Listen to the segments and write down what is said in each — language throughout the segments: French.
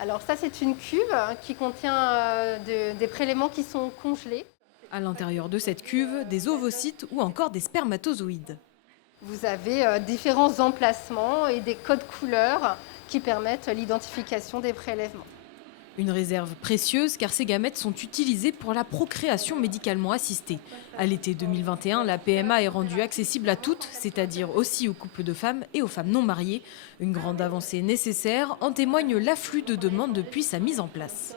Alors ça, c'est une cuve qui contient des prélèvements qui sont congelés. À l'intérieur de cette cuve, des ovocytes ou encore des spermatozoïdes. Vous avez différents emplacements et des codes couleurs qui permettent l'identification des prélèvements. Une réserve précieuse car ces gamètes sont utilisés pour la procréation médicalement assistée. À l'été 2021, la PMA est rendue accessible à toutes, c'est-à-dire aussi aux couples de femmes et aux femmes non mariées. Une grande avancée nécessaire, en témoigne l'afflux de demandes depuis sa mise en place.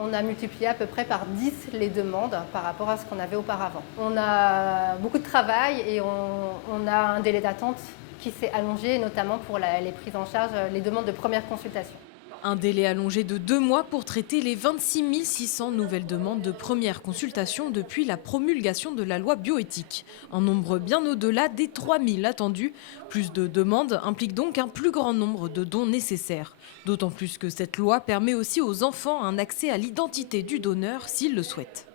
On a multiplié à peu près par 10 les demandes par rapport à ce qu'on avait auparavant. On a beaucoup de travail et on a un délai d'attente qui s'est allongé, notamment pour les prises en charge, les demandes de première consultation. Un délai allongé de 2 mois pour traiter les 26 600 nouvelles demandes de première consultation depuis la promulgation de la loi bioéthique. Un nombre bien au-delà des 3 000 attendus. Plus de demandes implique donc un plus grand nombre de dons nécessaires. D'autant plus que cette loi permet aussi aux enfants un accès à l'identité du donneur s'ils le souhaitent.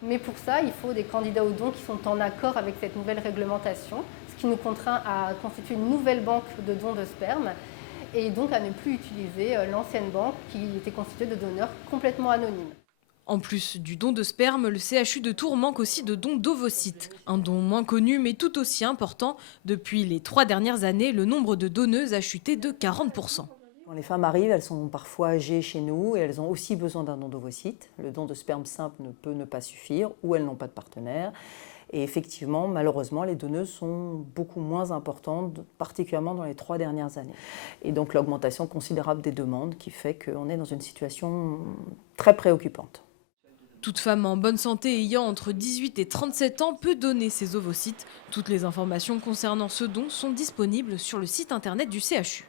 Mais pour ça, il faut des candidats aux dons qui sont en accord avec cette nouvelle réglementation, ce qui nous contraint à constituer une nouvelle banque de dons de sperme et donc à ne plus utiliser l'ancienne banque qui était constituée de donneurs complètement anonymes. En plus du don de sperme, le CHU de Tours manque aussi de dons d'ovocytes. Un don moins connu mais tout aussi important. Depuis les 3 dernières années, le nombre de donneuses a chuté de 40%. Quand les femmes arrivent, elles sont parfois âgées chez nous et elles ont aussi besoin d'un don d'ovocytes. Le don de sperme simple ne peut ne pas suffire ou elles n'ont pas de partenaire. Et effectivement, malheureusement, les donneuses sont beaucoup moins importantes, particulièrement dans les 3 dernières années. Et donc l'augmentation considérable des demandes qui fait qu'on est dans une situation très préoccupante. Toute femme en bonne santé ayant entre 18 et 37 ans peut donner ses ovocytes. Toutes les informations concernant ce don sont disponibles sur le site internet du CHU.